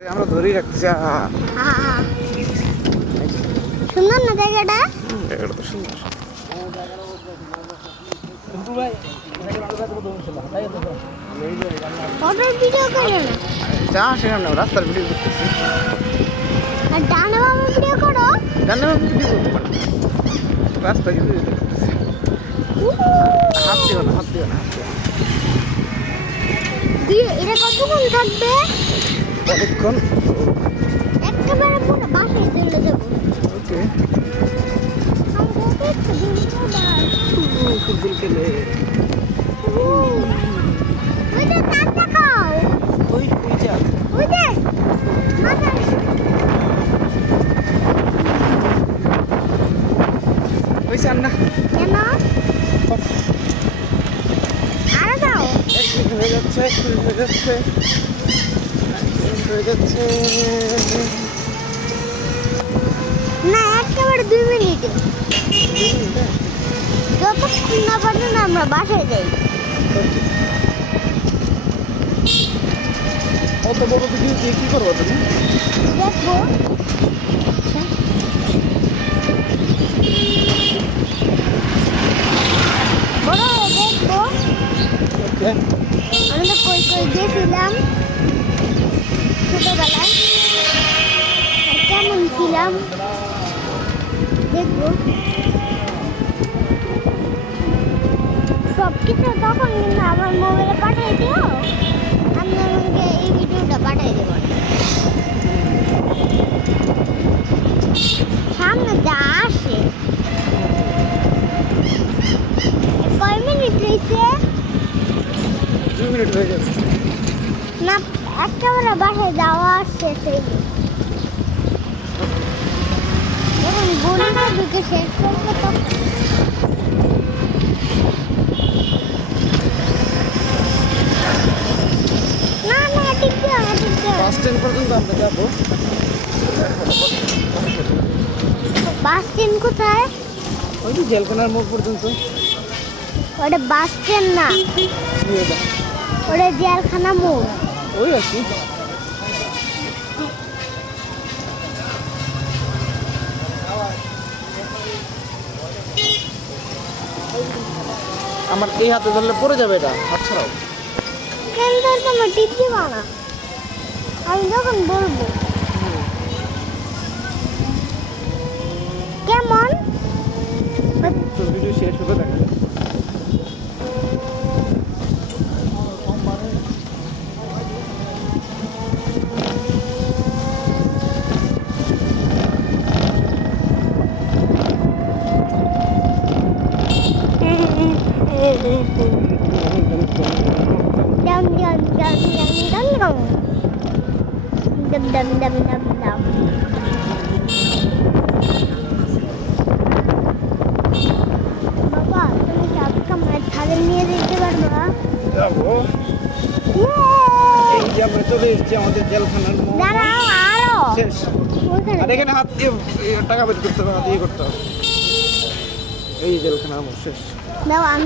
আমরা ধরেই রাখতেছি। সুন্দর না জায়গাটা? জায়গাটা তো সুন্দর। ফটোর ভিডিও করে না? যা সেখানে রাস্তার ভিডিও করতেছি। আর ডানে বামে ভিডিও করো? জানি না ভিডিও করতে পারি, রাস্তা কিন্তু করতেছি। হাত দিও না, হাত দিও না, হাত দিও না। এটা কতক্ষণ থাকবে? অনেকক্ষণ। একেবারে পুরো বাসায় চলে যাবো। ওকে। আমার কত ইচ্ছা ফুটবল খেলে ওই যে চার দেখাও। ওই যা ওই যে মাথা ওই চান না কেন? আরো দাও। 1 মিনিট হয়ে যাচ্ছে, 1 মিনিট হয়ে যাচ্ছে, 1 মিনিট হয়ে যাচ্ছে। না একেবারে 2 মিনিটে। যতক্ষণ না পর্যন্ত আমরা বাসায় যাই। অত বড় ভিডিও দিয়ে কি করবো তুমি? দেখবো। বড় হয়ে দেখবো। ওকে। আমি তো কই কই গেছিলাম ছোটবেলায়, আর কেমন ছিলাম দেখবো। সব কিছু তখন কিন্তু আমার মোবাইলে পাঠিয়ে দিও। আমি আমাকে এই ভিডিওটা পাঠিয়ে দেবো। সামনে যা আসে। কয় মিনিট হয়েছে? 2 মিনিট হয়ে যাবে। না একেবারে বাসায় যাওয়া শেষ হয়নি। যখন গলিটা ঢুকে শেষ করবো তখন না না ঠিক আছে, ঠিক আছে। বাস স্ট্যান্ড পর্যন্ত আমরা যাবো। বাস স্ট্যান্ড কোথায়? ওই যে জেলখানার মোড় পর্যন্ত। ওটা বাস স্ট্যান্ড না, ওটা জেলখানা মোড়। ওই আর কি। আমার এই হাতে ধরলে পড়ে যাবে, এটা হাত ছাড়াও। কেন তোমার টিপ দিবা না? আমি যখন বলবো কেমন তো ভিডিও শেষ হবে দেখা যাবে। dum dum dum dum dum dum dum dum dum dum. বাবা তুমি চাবি আমার ছাদে নিয়ে যেতে পারবা? যাবো। এই যে আমরা চলে এসেছি আমাদের জেলখানার মোড়। দাঁড়াও আরো শেষ। ওইখানে আর এখানে হাত দিয়ে টাকা বের করতে হবে, হাত দিয়ে করতে হবে। এই জেলখানার মোড় শেষ। দাও আমি